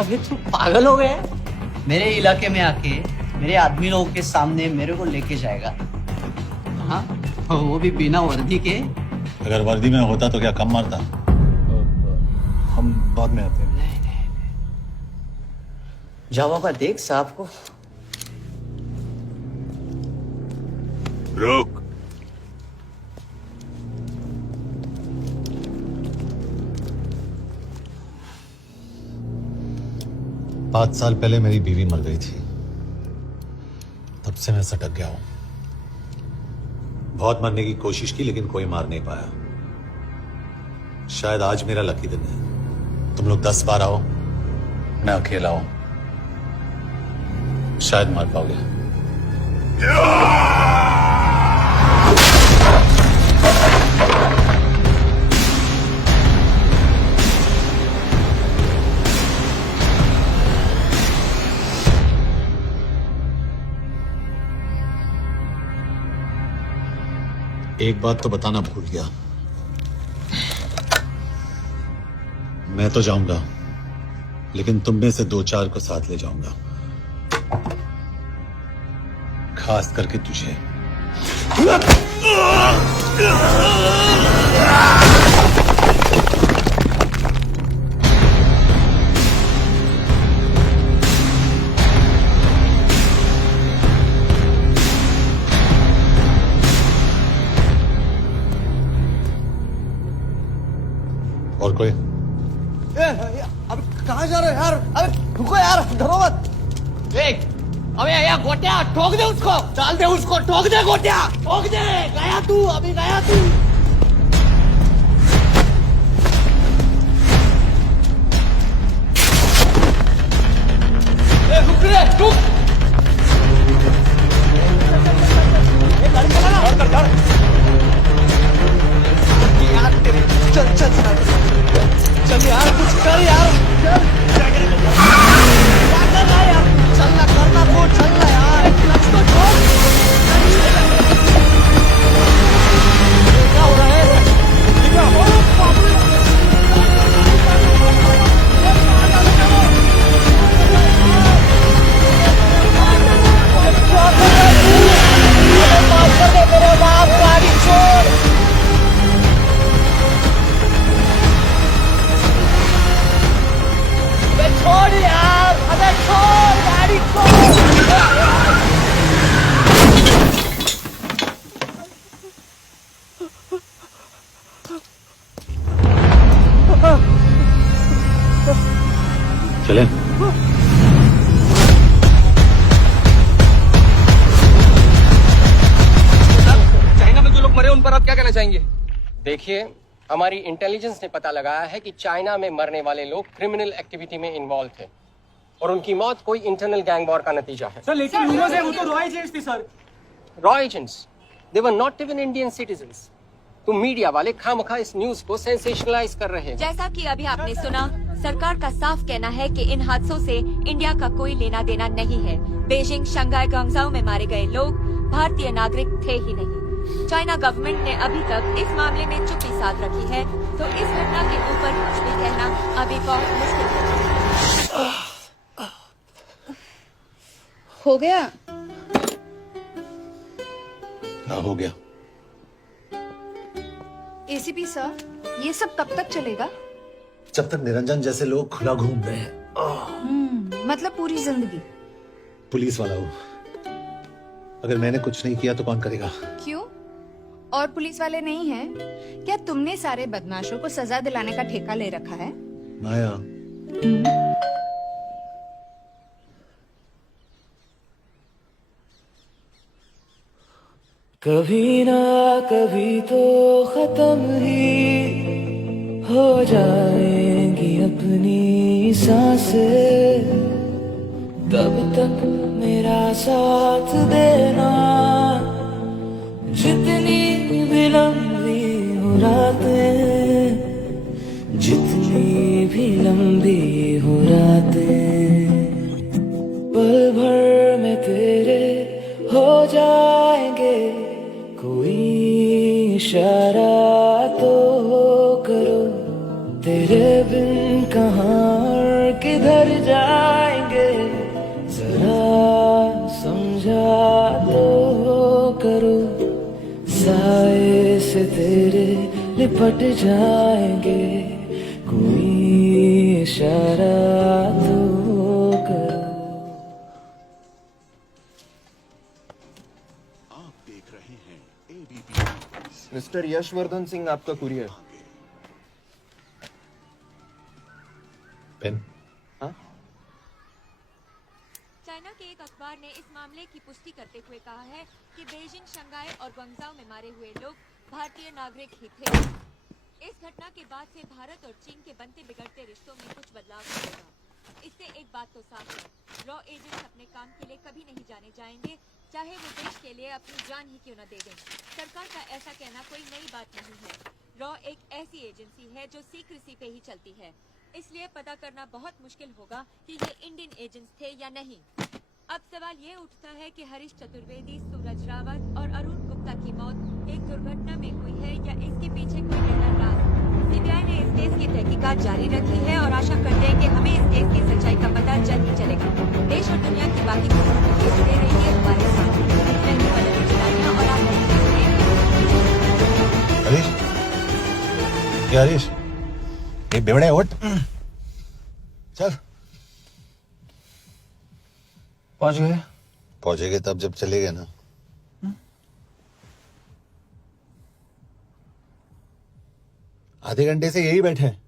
अबे तू पागल हो गया? मेरे इलाके में आके मेरे आदमी लोगों के सामने मेरे को लेके जाएगा? हाँ, वो भी बिना वर्दी के। अगर वर्दी में होता तो क्या कम मारता? हम बाद में आते हैं। जाओ बाबा, देख साहब को। रुक। 5 साल पहले मेरी बीवी मर गई थी, तब से मैं सटक गया हूं। बहुत मरने की कोशिश की लेकिन कोई मार नहीं पाया। शायद आज मेरा लकी दिन है। तुम लोग 10 बार आओ, मैं अकेला हूं, शायद मार पाओगे। एक बात तो बताना भूल गया, मैं तो जाऊंगा लेकिन तुम में से 2-4 को साथ ले जाऊंगा, खास करके तुझे। और कोई? अब कहाँ जा रहे हो यार? अबे रुको यार, डरो मत। देख, अबे या गोटिया ठोक दे उसको, डाल दे उसको, ठोक दे गोटिया, ठोक दे। गया तू, अभी गया तू। रुक रे, रुक। गाड़ी चला ना। यार तेरे, चल चल चल यार, कुछ कर यार, चल। क्या कर रहा है यार? चलना, करना को, चलना यार, क्लच तो छोड़। क्या हो रहा है? क्या हो रहा है? मेरे बाप, गाड़ी छोड़। छोड़ यार, अबे छोड़, गाड़ी छोड़। चलें? चाइना में जो लोग मरे उन पर आप क्या कहना चाहेंगे? देखिए, हमारी इंटेलिजेंस ने पता लगाया है कि चाइना में मरने वाले लोग क्रिमिनल एक्टिविटी में इन्वॉल्व थे और उनकी मौत कोई इंटरनल गैंग वॉर का नतीजा है। सर लेकिन rumors है वो तो रॉ एजेंट्स थे sir. Raw agents, they were not even Indian citizens. तुम मीडिया वाले खामखा इस न्यूज को सेंसेशनलाइज कर रहे हैं। जैसा कि अभी आपने सुना, सरकार का साफ कहना है कि इन हादसों से इंडिया का कोई लेना देना नहीं है। बीजिंग, शंघाई, ग्वांगझाओ में मारे गए लोग भारतीय नागरिक थे ही नहीं। चाइना गवर्नमेंट ने अभी तक इस मामले में चुप्पी साध रखी है, तो इस घटना के ऊपर कुछ भी कहना अभी बहुत मुश्किल है। हो गया? हाँ, हो गया। एसीपी सर, ये सब कब तक चलेगा? जब तक निरंजन जैसे लोग खुला घूम रहे हैं। मतलब पूरी जिंदगी? पुलिस वाला हूँ, अगर मैंने कुछ नहीं किया तो कौन करेगा? क्यों? और पुलिस वाले नहीं हैं? क्या तुमने सारे बदमाशों को सजा दिलाने का ठेका ले रखा है? माया, कभी ना कभी तो खत्म ही हो जाएंगी अपनी सांसें, तब तक मेरा साथ देना। जितनी भी लंबी हो रातें, जितनी भी लंबी हो रातें, पल भर में तेरे हो जाएंगे। कोई इशारा तो करो, तेरे बिन कहाँ और किधर जाएंगे, जरा समझा तो करो, साए से तेरे लिपट जाएंगे, कोई इशारा तो करो। मिस्टर यशवर्धन सिंह आपका कुरियर। पेन। चाइना के एक अखबार ने इस मामले की पुष्टि करते हुए कहा है कि बीजिंग, शंघाई और ग्वांगझाओ में मारे हुए लोग भारतीय नागरिक ही थे। इस घटना के बाद से भारत और चीन के बनते बिगड़ते रिश्तों में कुछ बदलाव होगा। इससे एक बात तो साफ है, रॉ एजेंट्स अपने काम के लिए कभी नहीं जाने जाएंगे, चाहे वो देश के लिए अपनी जान ही क्यों न दे दें। सरकार का ऐसा कहना कोई नई बात नहीं है। रॉ एक ऐसी एजेंसी है जो सीक्रेसी पे ही चलती है, इसलिए पता करना बहुत मुश्किल होगा कि ये इंडियन एजेंट्स थे या नहीं। अब सवाल ये उठता है कि हरीश चतुर्वेदी, सूरज रावत और अरुण गुप्ता की मौत एक दुर्घटना में हुई है या इसके पीछे कोई गहरा राज। सीबीआई ने इस केस की तहकीकात जारी रखी है और आशा करते हैं कि हमें इस केस की सच्चाई का पता जल्द ही चलेगा। देश और दुनिया की बाकी खबरों को देखते रहिए हमारे साथ। मैं हूं अदिति चिलानिया और आप देख रहे हैं हरीश, क्या हरीश? ये बेवड़े उठ, चल। पहुंच गए? पहुंचेंगे तब जब चलेंगे ना। आधे घंटे से यही बैठे हैं।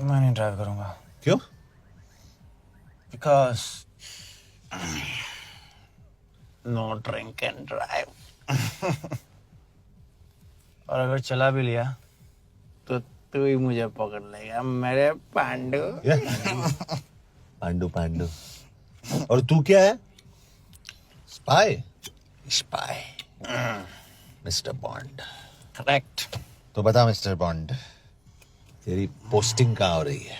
मैं नहीं ड्राइव करूंगा। क्यों? Because no drink and drive. और अगर चला भी लिया तो तू ही मुझे पकड़ लेगा, मेरे पांडु। पांडु पांडु। और तू क्या है? Spy. Spy. Mister bond. Correct. तो बता मिस्टर बॉन्ड, तेरी पोस्टिंग कहाँ हो रही है?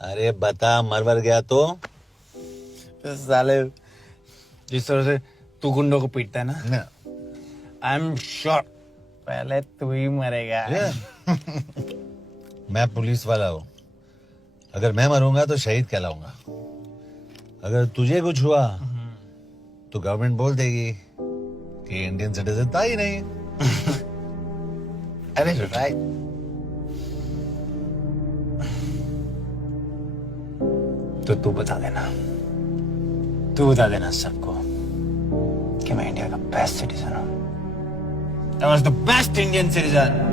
अरे बता, मरवर गया तो? साले जिस तरह से तू गुंडों को पीटता है ना, आई एम श्योर पहले तू ही मरेगा। मैं पुलिस वाला हूं, अगर मैं मरूंगा तो शहीद कहलाऊंगा। अगर तुझे कुछ हुआ तो गवर्नमेंट बोल देगी कि इंडियन सिटीजन था ही नहीं। अरे राइट। तो तू बता देना सबको कि मैं इंडिया का बेस्ट सिटीजन हूं। I was the best Indian citizen.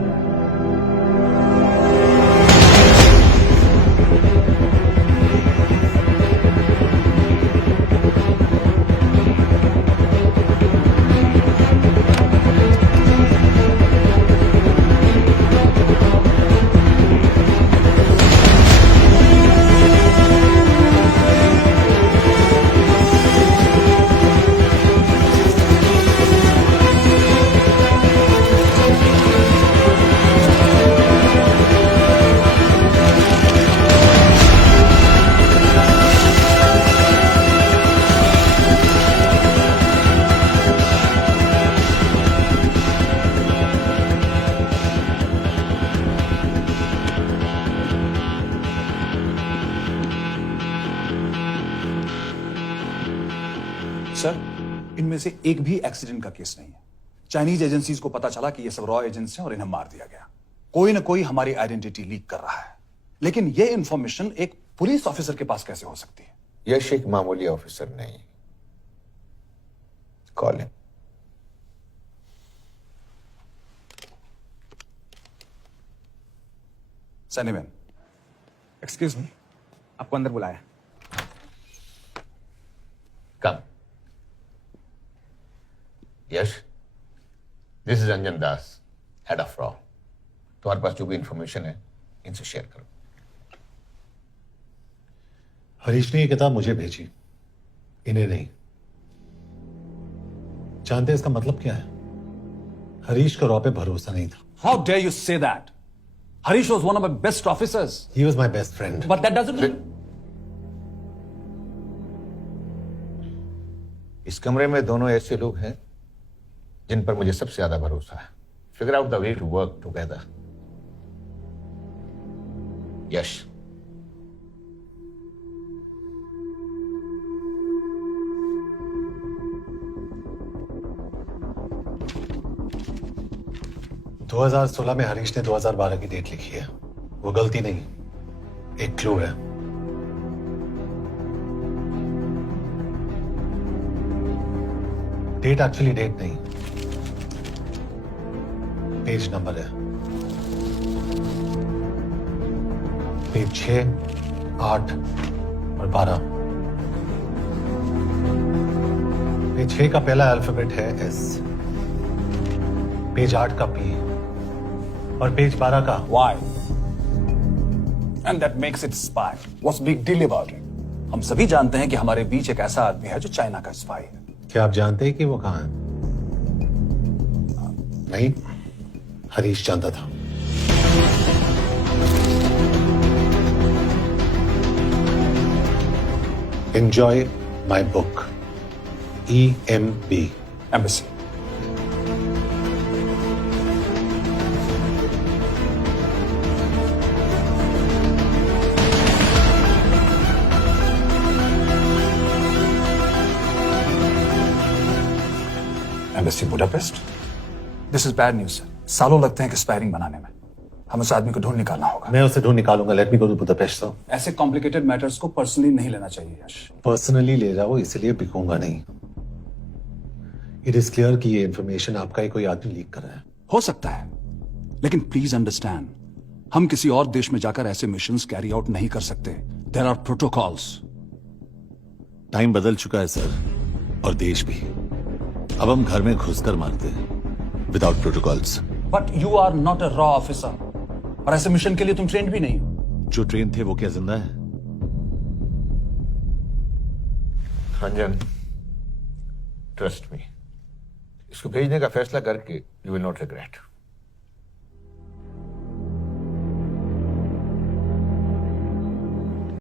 Sir, इनमें से एक भी एक्सीडेंट का केस नहीं है। चाइनीज एजेंसीज को पता चला कि ये सब रॉ एजेंट्स हैं और इन्हें मार दिया गया। कोई ना कोई हमारी आइडेंटिटी लीक कर रहा है, लेकिन ये इंफॉर्मेशन एक पुलिस ऑफिसर के पास कैसे हो सकती है? यश एक मामूली ऑफिसर नहीं। Call him. सनीमैन, एक्सक्यूज मी, आपको अंदर बुलाया। Come. Yash, this is Anjan Das, head of रॉ। तुम्हारे पास जो भी इंफॉर्मेशन है इनसे शेयर करो। हरीश ने ये किताब मुझे भेजी, इन्हें नहीं। जानते हैं इसका मतलब क्या है? हरीश का रॉ पे भरोसा नहीं था। How dare you say that? Harish was one of my best officers. He was my best friend. But that doesn't mean... इस कमरे में दोनों ऐसे लोग हैं जिन पर मुझे सबसे ज्यादा भरोसा है. Figure out the way to work together. यश. दो 2016 में हरीश ने 2012 की डेट लिखी है. वो गलती नहीं, एक क्लू है. डेट एक्चुअली डेट नहीं, पेज नंबर है. पेज 6, 8 और 12. पेज 6 का पहला अल्फाबेट है एस, पेज 8 का पी और पेज 12 का Why? And that makes it spy. What's big deal about it? हम सभी जानते हैं कि हमारे बीच एक ऐसा आदमी है जो चाइना का स्पाई है. क्या आप जानते हैं कि वो कहां है? नहीं, हरीश जानता था. Enjoy my book. EMB. Embassy. Embassy Budapest. This is bad news, sir. सालों लगते हैं एक्सपायरिंग बनाने में. हम उस आदमी को ढूंढ निकालना होगा. मैं उसे ढूंढ निकालूंगा. Let me go to Budapest. Sir, ऐसे कॉम्प्लिकेटेड मैटर्स को पर्सनली नहीं लेना चाहिए यश. पर्सनली ले जाओ, इसलिए बिकूंगा नहीं. इट इज क्लियर कि ये इंफॉर्मेशन आपका ही कोई आदमी लीक कर रहा है. हो सकता है, लेकिन प्लीज अंडरस्टैंड, हम किसी और देश में जाकर ऐसे मिशंस कैरी आउट नहीं कर सकते. There are protocols. टाइम बदल चुका है सर, और देश भी. अब हम घर में घुसकर मारते हैं without protocols. But you are not a रॉ ऑफिसर, और ऐसे मिशन के लिए तुम ट्रेंड भी नहीं हो. जो ट्रेन थे वो क्या जिंदा है? रंजन, ट्रस्ट मी, इसको भेजने का फैसला करके यू विल नॉट रिग्रेट.